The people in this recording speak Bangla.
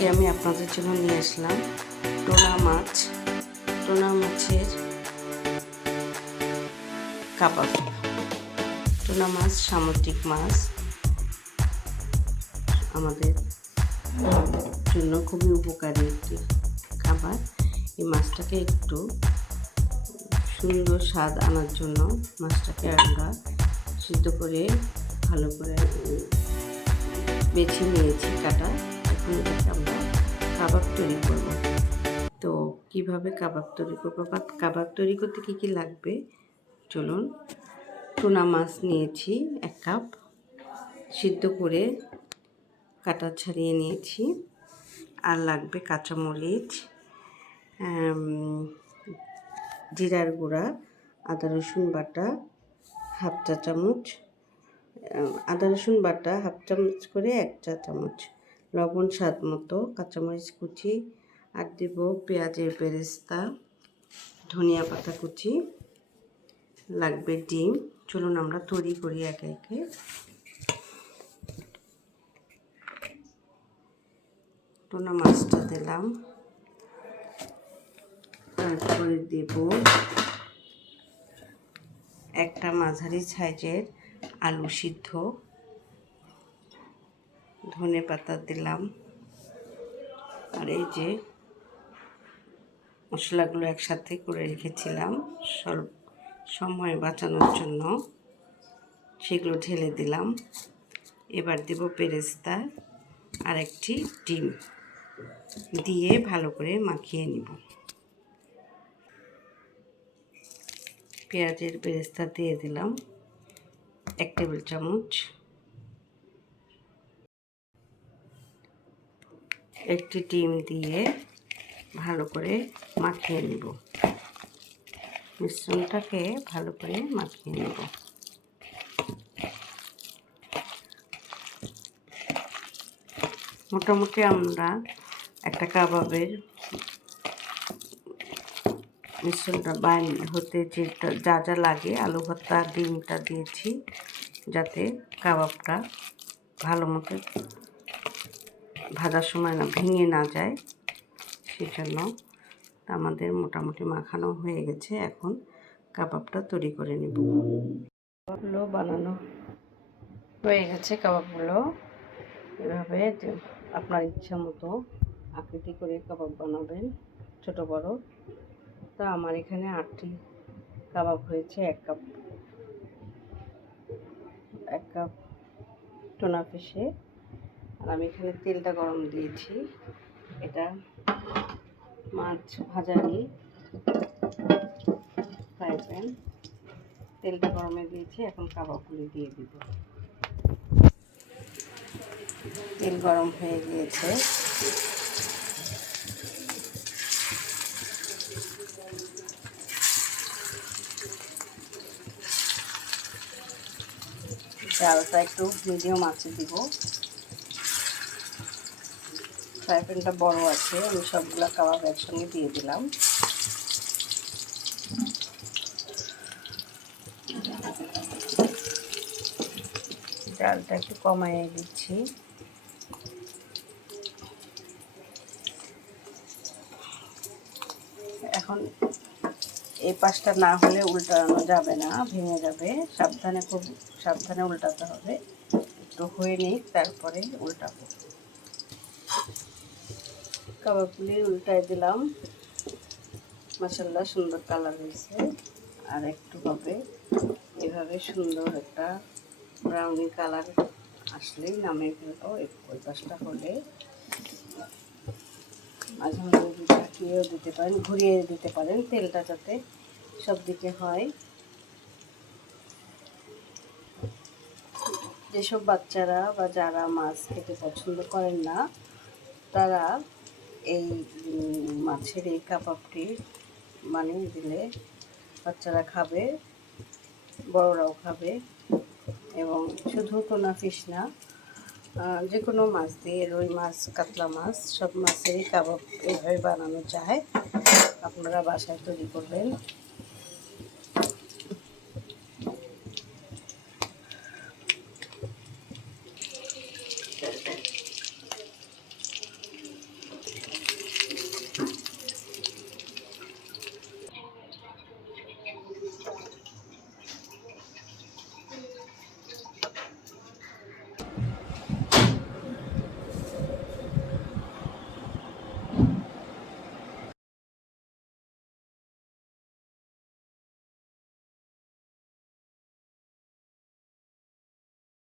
আজকে আমি আপনাদের জন্য নিয়ে আসলাম টোনা মাছ। টোনা মাছের কাবাব। টোনা মাছ সামুদ্রিক মাছ। আমাদের জন্য খুবই উপকারী একটি খাবার। এই মাছটাকে একটু সুন্দর স্বাদ আনার জন্য মাছটাকে আমরা সিদ্ধ করে ভালো করে বেছে নিয়েছি কাটা। এখন এটাকে আমরা কাবাব তৈরি করব। তো কীভাবে কাবাব তৈরি করব বা কাবাব তৈরি করতে কী কী লাগবে? চলুন, টুনা মাছ নিয়েছি এক কাপ, সিদ্ধ করে কাটা ছাড়িয়ে নিয়েছি। আর লাগবে কাঁচামরিচ জিরার গুঁড়া, আদা রসুন বাটা, হাফ চা চামচ আদা রসুন বাটা, হাফ চামচ করে এক চা চামচ। লবণ স্বাদ মতো, কাঁচামরিচ কুচি আর দেব পেঁয়াজের বেরেস্তা, ধনিয়া পাতা কুচি। লাগবে ডিম। চলুন আমরা তৈরি করি একে একে। টোনা মাছটা দিলাম। তারপরে দেব একটা মাঝারি সাইজের আলু সিদ্ধ। ধনে পাতা দিলাম। আর এই যে মশলাগুলো একসাথে করে রেখেছিলাম সব সময় বাঁচানোর জন্য। সেগুলো ঢেলে দিলাম। এবার দেব পেরেস্তা আর একটি ডিম দিয়ে ভালো করে মাখিয়ে নিব। পেঁয়াজের বেরেস্তা দিয়ে দিলাম এক টেবিল চামচ। একটি ডিম দিয়ে ভালো করে মাখিয়ে নিব। মিশ্রণটাকে ভালো করে মাখিয়ে নেব। মোটামুটি আমরা একটা কাবাবের মিশ্রণটা বাইন হতে যেটা যা যা লাগে, আলু ভর্তা, ডিমটা দিয়েছি, যাতে কাবাবটা ভালো মতো ভাজার সময় না ভেঙে না যায়, সেজন্য আমাদের মোটামুটি মাখানো হয়ে গেছে। এখন কাবাবটা তৈরি করে নেব। কাবাবগুলো বানানো হয়ে গেছে কাবাবগুলো। এভাবে আপনার ইচ্ছা মতো আকৃতি করে কাবাব বানাবেন, ছোট, বড়। তা আমার এখানে আটটি কাবাব হয়েছে, এক কাপ এক কাপ টোনা ফিশে। আর আমি এখানে তেলটা গরম দিয়েছি। এটা মাছ ভাজারই ফ্রাই প্যান। তেলটা গরমে দিয়েছি, এখন কাবাবগুলি দিয়ে দিব। তেল গরম হয়ে গিয়েছে। চালটা একটু মিডিয়াম আছে দিব। ফ্রাই প্যানটা বড় আছে, আমি সবগুলো কাবাব একসঙ্গে দিয়ে দিলাম। ডালটা একটু কমাইয়ে দিচ্ছি। এখন এই পাশটা না হলে উল্টানো যাবে না, ভেঙে যাবে। সাবধানে খুব সাবধানে উল্টাতে হবে। একটু হয়ে নিই তারপরে উল্টাবো। কাবাবগুলি উল্টায় দিলাম। মশাল্লা সুন্দর কালার হয়েছে। আর একটু হবে। এভাবে সুন্দর একটা ব্রাউনি কালার আসলেই নামিয়ে ফেলব ওই পাশটা হলে। মাঝে মাঝে ঢাকিয়েও দিতে পারেন, ঘুরিয়ে দিতে পারেন তেলটা যাতে সব দিকে হয়। যেসব বাচ্চারা বা যারা মাছ খেতে পছন্দ করেন না, তারা এই মাছের এই কাবাবটি বানিয়ে দিলে বাচ্চারা খাবে, বড়রাও খাবে এবং শুধু টোনা ফিশ না যে কোনো মাছ দিয়ে রুই মাছ, কাতলা মাছ, সব মাছেরই কাবাব এইভাবে বানানো চায় আপনারা বাসায় তৈরি করবেন।